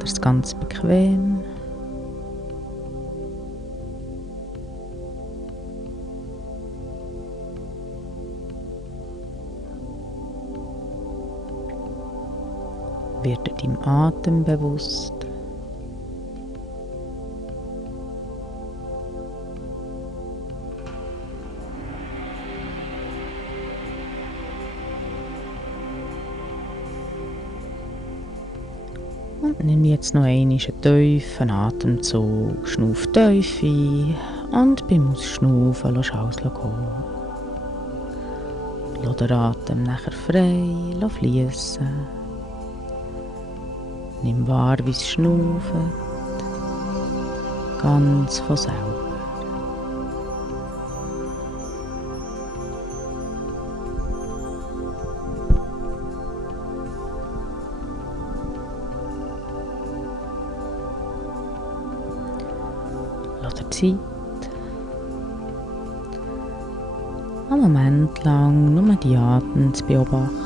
dir es ganz bequem. Werde deinem Atem bewusst. Und nimm jetzt noch einmal einen tiefen Atemzug. Schnauf tief ein und beim Ausschnaufen lass alles gehen. Lass den Atem nachher frei fließen. Nimm wahr, wie es schnauft, ganz von selber. Lass dir Zeit, einen Moment lang nur die Atem zu beobachten.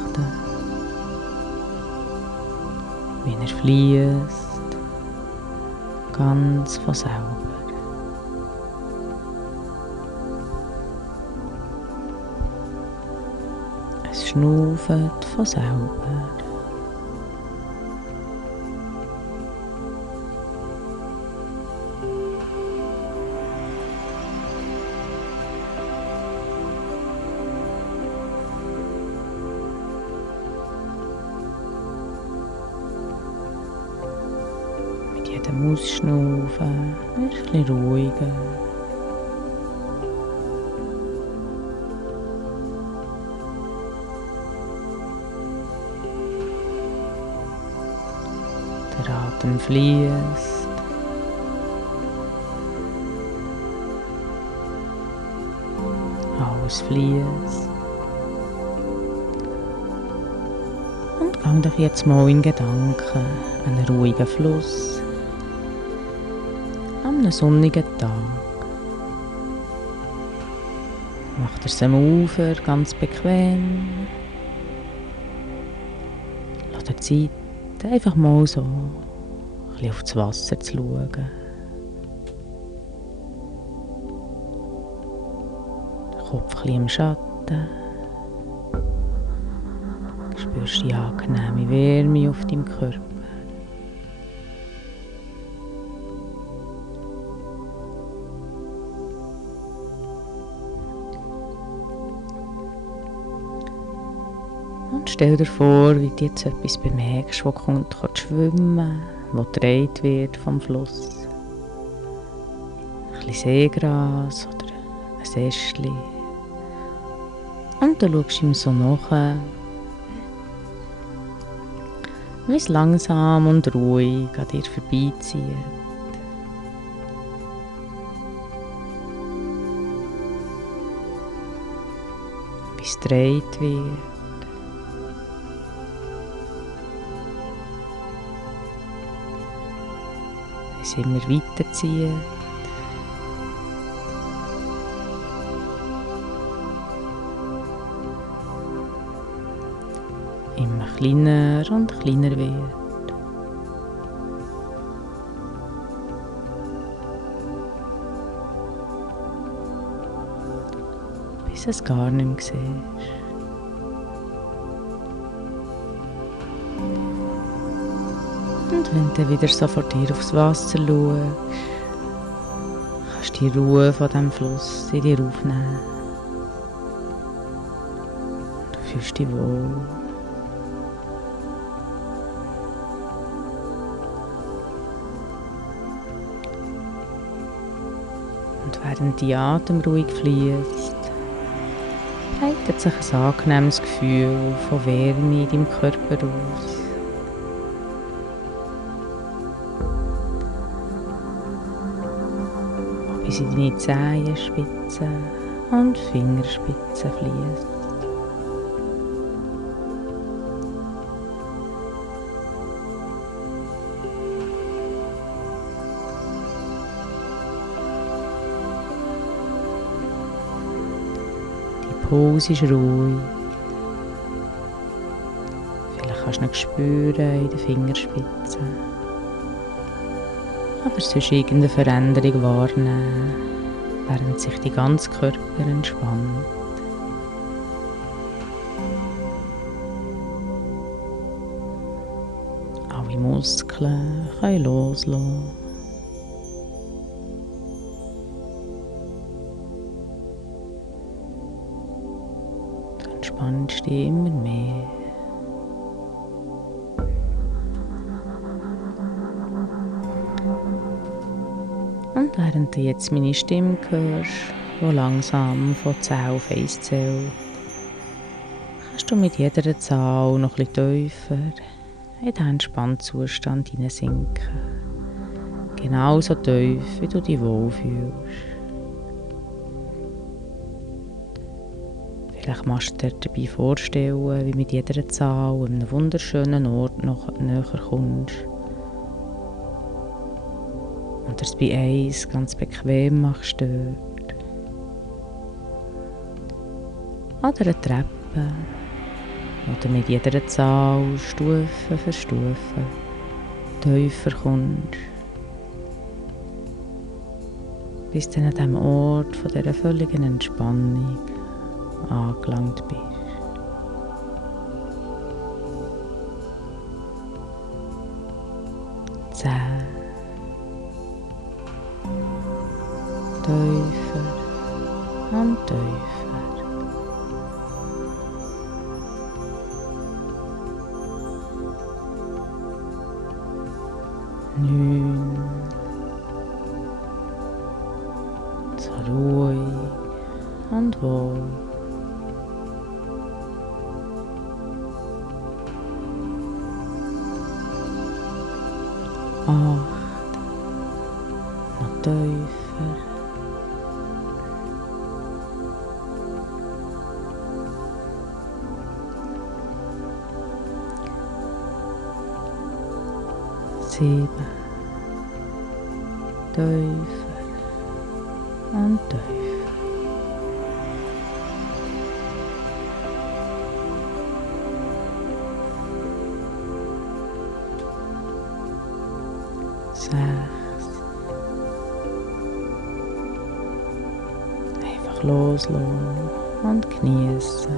Wie er fließt, ganz von selber. Es schnauft von selber. Dem Ausschnaufen wirst du ein bisschen ruhiger. Der Atem fließt. Alles fließt. Und gang doch jetzt mal in Gedanken an einen ruhigen Fluss. An einem sonnigen Tag. Mach dir am Ufer ganz bequem. Lass dir Zeit, einfach mal so ein bisschen auf das Wasser zu schauen. Der Kopf ein bisschen im Schatten. Du spürst die angenehme Wärme auf deinem Körper. Und stell dir vor, wie du jetzt etwas bemerkst, das kommt schwimmen, das gedreht wird vom Fluss. Ein bisschen Seegras oder ein Säschli. Und du schaust ihm so nach, wie es langsam und ruhig an dir vorbeizieht. Wie es gedreht wird. Es immer weiterzieht. Immer kleiner und kleiner wird. Bis du es gar nicht mehr siehst. Und wenn du wieder so vor dir aufs Wasser schaust, kannst du die Ruhe von diesem Fluss in dir aufnehmen. Du fühlst dich wohl. Und während die Atem ruhig fließt, breitet sich ein angenehmes Gefühl von Wärme in deinem Körper aus. Bis in deine Zehenspitzen und Fingerspitzen fließt. Die Pose ist ruhig. Vielleicht kannst du noch spüren in den Fingerspitzen. oder sonst irgendeine Veränderung wahrnehmen, während sich die ganze Körper entspannt. Alle Muskeln können loslassen. Du entspannst dich immer mehr. Und während du jetzt meine Stimme hörst, die langsam von 10 auf 1 zählt, kannst du mit jeder Zahl noch etwas tiefer in den entspannten Zustand hineinsinken. Genauso tief, wie du dich wohlfühlst. Vielleicht machst du dir dabei vorstellen, wie mit jeder Zahl an einem wunderschönen Ort noch näher kommst. Und es bei 1 ganz bequem machst dort. Oder eine Treppe, wo du mit jeder Zahl Stufe für Stufe tiefer kommst. Bis du an diesem Ort von dieser völligen Entspannung angelangt bist. Tiefer und tiefer. 9. So ruhig und wohl. 8. Noch tiefer. 7. Tiefer und tiefer. 6. Einfach loslassen und genießen.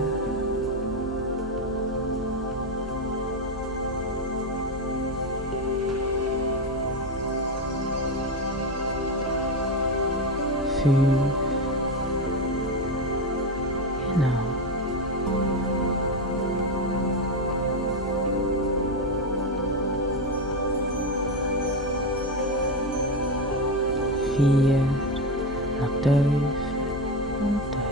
5. Genau. 4. Noch tiefer und tiefer.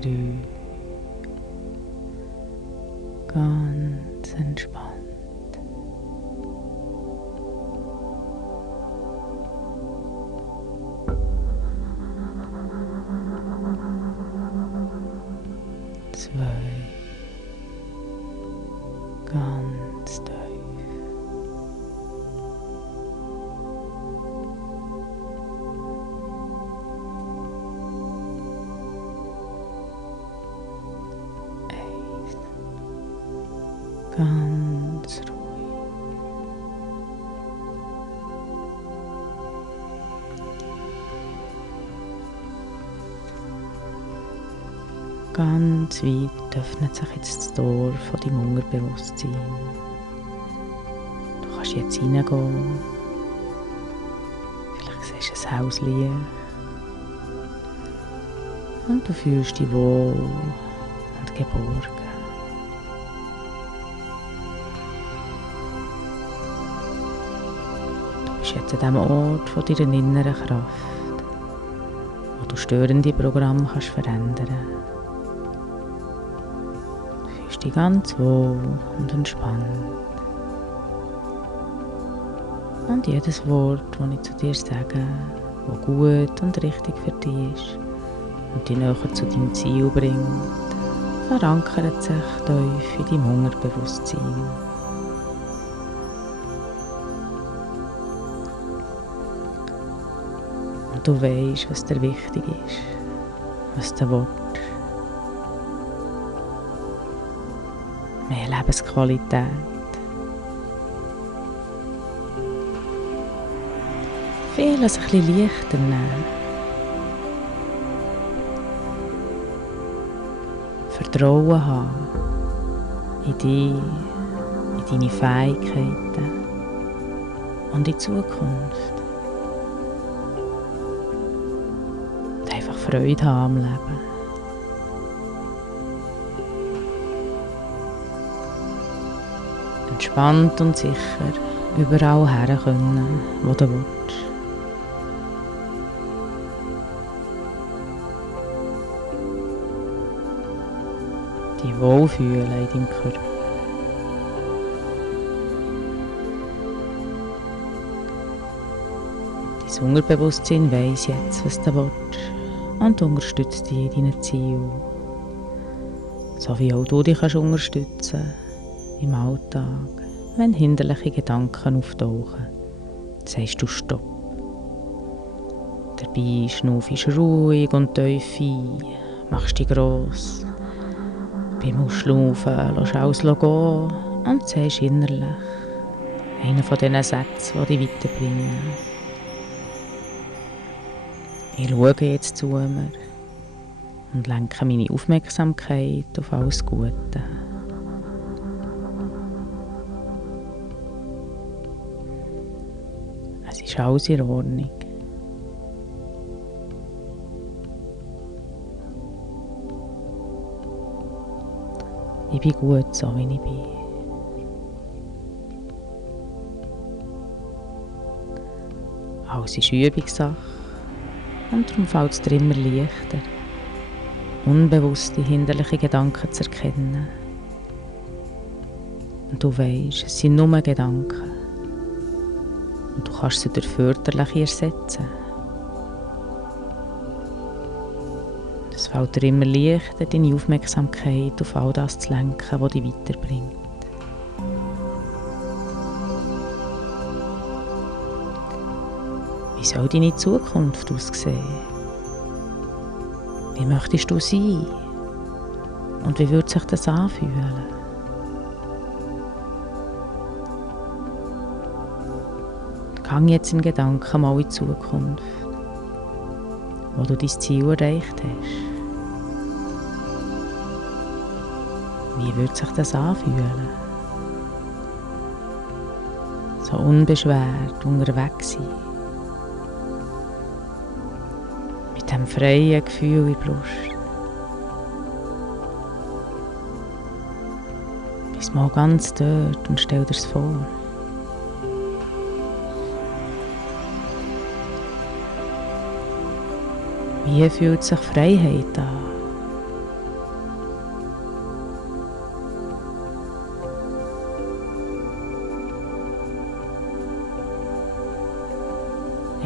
3. Ganz entspannt. 2. Ganz tief. 1. Ganz ruhig. 'Ganz weit öffnet sich jetzt das Tor von deinem Unterbewusstsein. Du kannst jetzt hineingehen. Vielleicht siehst du ein helles Licht. Und du fühlst dich wohl und geborgen. Du bist jetzt an diesem Ort von deiner inneren Kraft, wo du störende Programme kannst verändern. Du fühlst dich ganz wohl und entspannt. Und jedes Wort, das ich zu dir sage, das gut und richtig für dich ist und dich näher zu deinem Ziel bringt, verankert sich tief in deinem Unterbewusstsein. Und du weisst, was dir wichtig ist, was du willst. mehr Lebensqualität. Vieles ein bisschen leichter nehmen. Vertrauen haben in dich, in deine Fähigkeiten und in die Zukunft. Und einfach Freude haben am Leben. Entspannt und sicher überall her können, wo du willst. Dich wohlfühlen in deinem Körper. Dein Unterbewusstsein weiss jetzt, was du willst und unterstützt dich in deinen Zielen. So wie auch du dich kannst unterstützen im Alltag, wenn hinderliche Gedanken auftauchen. Sagst du Stopp. Dabei schnaufst du ruhig und tief ein, machst dich gross. Beim Ausschnaufen lässt du alles gehen und sagst innerlich einen von diesen Sätzen, die dich weiterbringen. Ich schaue jetzt zu mir und lenke meine Aufmerksamkeit auf alles Gute. Es ist alles in Ordnung. Ich bin gut, so wie ich bin. Alles ist Übungssache und darum fällt es dir immer leichter, unbewusste, hinderliche Gedanken zu erkennen. Und du weisst, es sind nur Gedanken. Und du kannst sie durch förderliche ersetzen. Es fällt dir immer leichter, deine Aufmerksamkeit auf all das zu lenken, was dich weiterbringt. Wie soll deine Zukunft aussehen? Wie möchtest du sein? Und wie würde sich das anfühlen? Gang jetzt in Gedanken mal in die Zukunft, wo du dein Ziel erreicht hast. Wie würde sich das anfühlen? So unbeschwert unterwegs sein. Mit diesem freien Gefühl in der Brust. Bist mal ganz dort und stell dir es vor. Wie fühlt sich Freiheit an?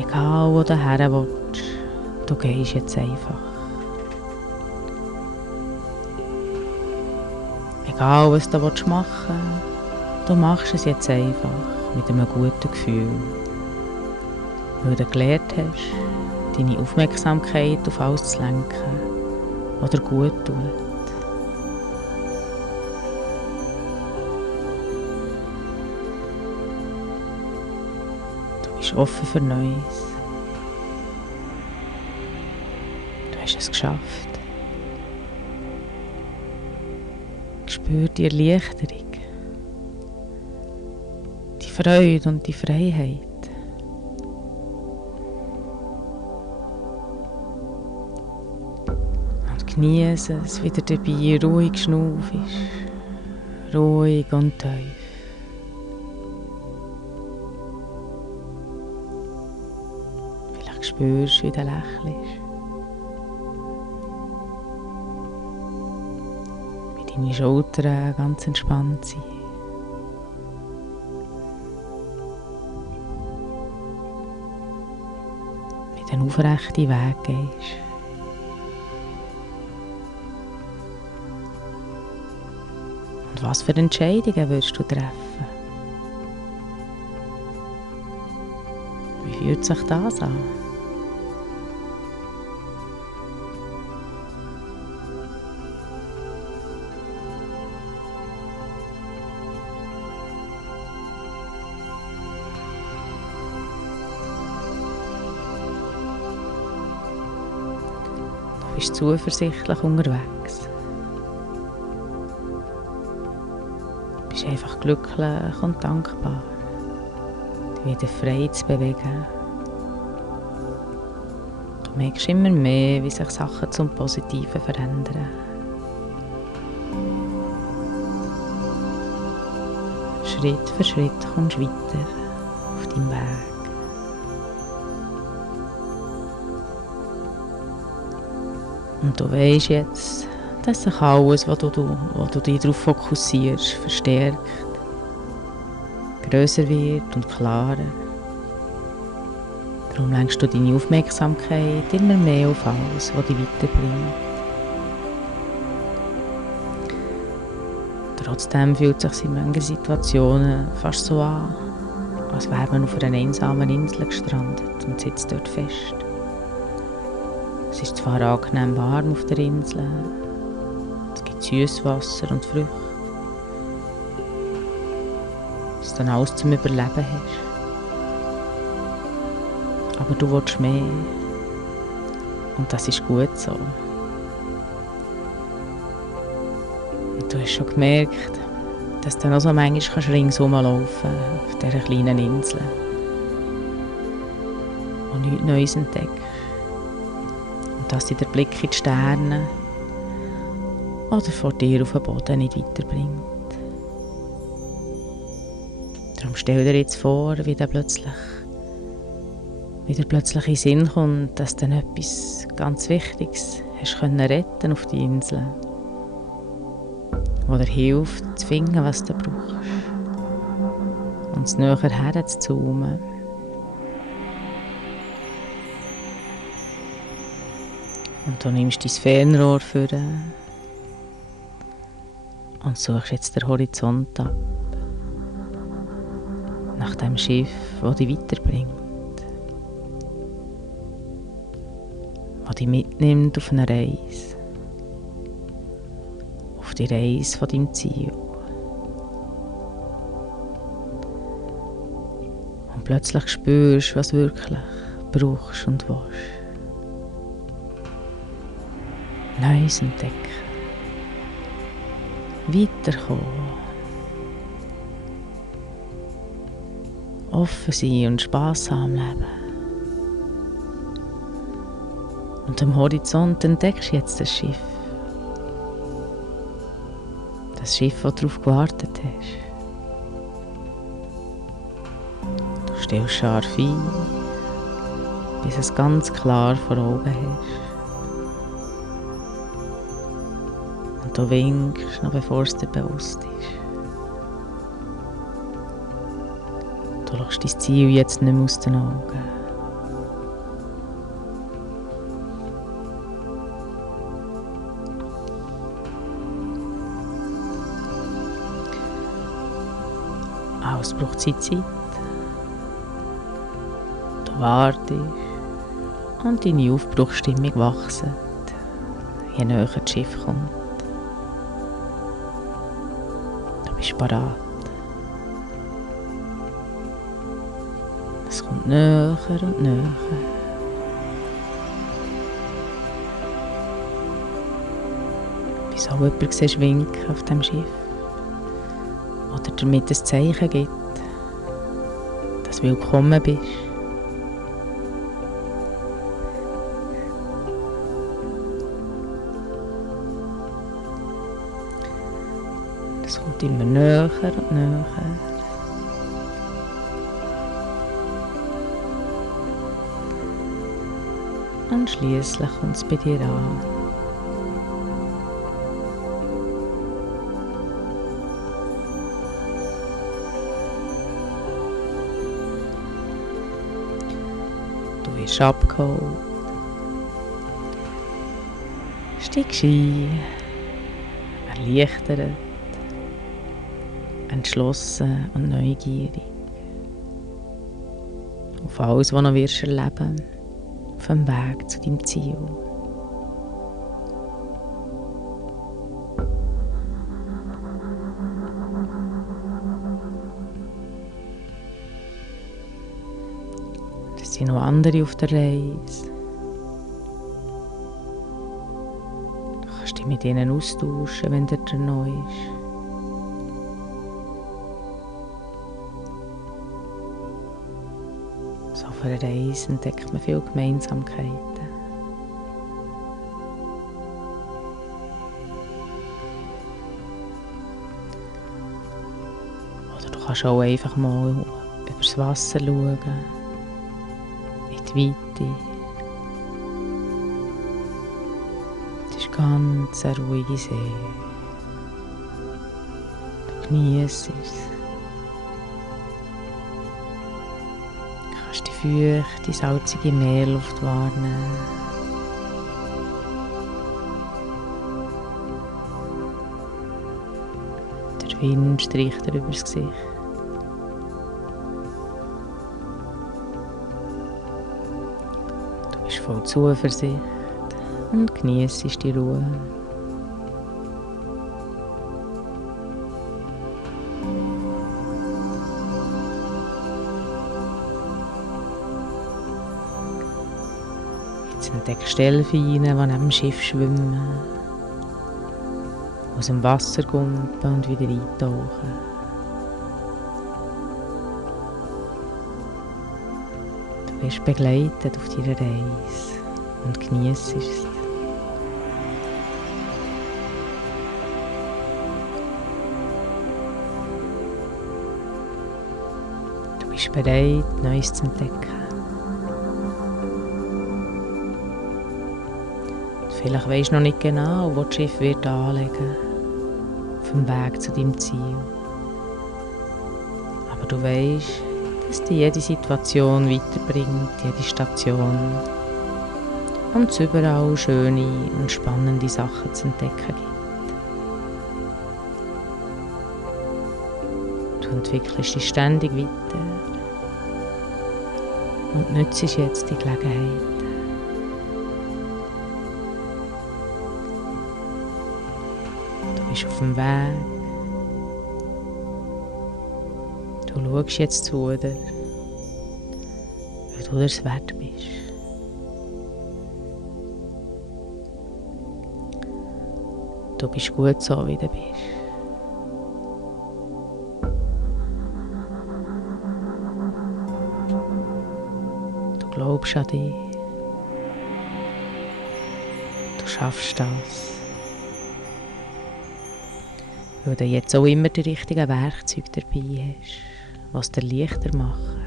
Egal wo du her willst, du gehst jetzt einfach. Egal was du machen willst, du machst es jetzt einfach mit einem guten Gefühl. Weil du gelernt hast, deine Aufmerksamkeit auf alles zu lenken, was dir gut tut. Du bist offen für Neues. Du hast es geschafft. Spür die Erleichterung, die Freude und die Freiheit. Genieße es, wie du dabei ruhig schnaufst, ruhig und tief. Vielleicht spürst du, wie du lächelst. Wie deine Schultern ganz entspannt sind. Wie du einen aufrechten Weg gehst. Und was für Entscheidungen willst du treffen? Wie fühlt sich das an? bist zuversichtlich unterwegs. Du bist einfach glücklich und dankbar, dich wieder frei zu bewegen. Du merkst immer mehr, wie sich Sachen zum Positiven verändern. Schritt für Schritt kommst du weiter auf deinem Weg. Und du weisst jetzt, dass sich alles, wo du dich darauf fokussierst, verstärkt, grösser wird und klarer. Darum lenkst du deine Aufmerksamkeit immer mehr auf alles, was dich weiterbringt. Trotzdem fühlt es sich in manchen Situationen fast so an, als wäre man auf einer einsamen Insel gestrandet und sitzt dort fest. Es ist zwar angenehm warm auf der Insel, es gibt Süßwasser und Früchte, dass du dann alles zum Überleben hast. Aber du willst mehr und das ist gut so. Und du hast schon gemerkt, dass du noch so manchmal ringsum laufen kannst auf dieser kleinen Insel und nichts Neues entdeckst. Und dass dich der Blick in die Sterne oder vor dir auf den Boden nicht weiterbringt. Darum stell dir jetzt vor, wie dir plötzlich in den Sinn kommt, dass du etwas ganz Wichtiges hast retten auf die Insel, wo dir hilft, zu finden, was du brauchst und es näher herzuzoomen. Und du nimmst dein Fernrohr vor und suchst jetzt den Horizont ab, nach dem Schiff, das dich weiterbringt, das dich mitnimmt auf eine Reise, auf die Reise von deinem Ziel. Und plötzlich spürst du, was du wirklich brauchst und willst. Neues entdecken, weiterkommen, offen sein und Spass haben am Leben. Und am Horizont entdeckst du jetzt das Schiff. Das Schiff, das darauf gewartet hast. Du stellst scharf ein, bis du es ganz klar vor Augen hast. Und du winkst, noch bevor es dir bewusst ist. Du lässt dein Ziel jetzt nicht mehr aus den Augen. Alles braucht seine Zeit. Du wartest und deine Aufbruchsstimmung wächst, je näher das Schiff kommt. Du bist bereit. Es kommt näher und näher. Bis auch jemand siehst winken auf dem Schiff. Oder damit ein Zeichen gibt, dass du willkommen bist. Es kommt immer näher und näher. Und schliesslich kommt es bei dir an. Du wirst abgeholt. Steigst ein, erleichtert, entschlossen und neugierig. Auf alles, was du noch wirst erleben, auf dem Weg zu deinem Ziel. Es sind noch andere auf der Reise. dich mit ihnen austauschen, wenn der neu ist. So auf einer Reise entdeckt man viele Gemeinsamkeiten. Oder du kannst auch einfach mal übers Wasser schauen, in die Weite. Es ist ganz eine ruhige See. Du genießt es. Du kannst die feuchte, salzige Meerluft wahrnehmen. Der Wind streicht dir übers Gesicht. Du bist voll Zuversicht und genießt die Ruhe. Jetzt entdeckst du Delfine, die neben dem Schiff schwimmen, aus dem Wasser kumpen und wieder eintauchen. Du wirst begleitet auf deiner Reise und genießt es. Du bist bereit, Neues zu entdecken. Vielleicht weisst du noch nicht genau, wo das Schiff wird anlegen, auf dem Weg zu deinem Ziel. Aber du weisst, dass dich jede Situation weiterbringt, jede Station, und es überall schöne und spannende Sachen zu entdecken gibt. Du entwickelst dich ständig weiter und nützt jetzt die Gelegenheit. Du bist auf dem Weg. Du schaust jetzt zu dir, weil du es wert bist. Du bist gut so, wie du bist. Du glaubst an dich. Du schaffst das. Weil du jetzt auch immer die richtigen Werkzeuge dabei hast, was dir leichter machen.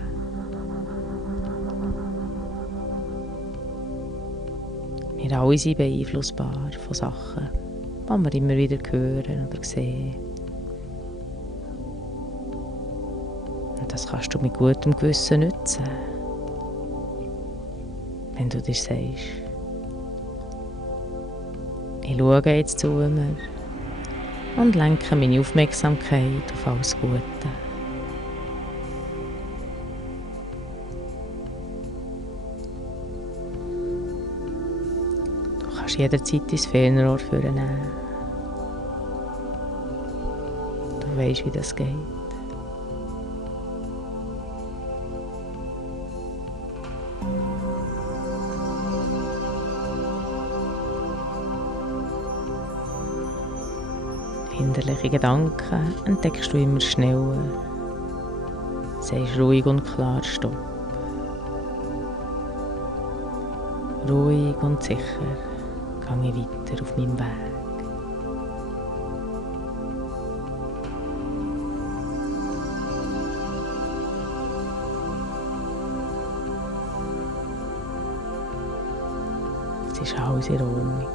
Wir alle sind beeinflussbar von Sachen, die wir immer wieder hören oder sehen. Und das kannst du mit gutem Gewissen nutzen, wenn du dir sagst, ich schaue jetzt zu mir und lenke meine Aufmerksamkeit auf alles Gute. Du kannst jederzeit dein Fernrohr vornehmen. Du weisst, wie das geht. Hinderliche Gedanken entdeckst du immer schneller. Sagst ruhig und klar Stopp. Ruhig und sicher gehe ich weiter auf meinem Weg. Es ist alles in Ordnung.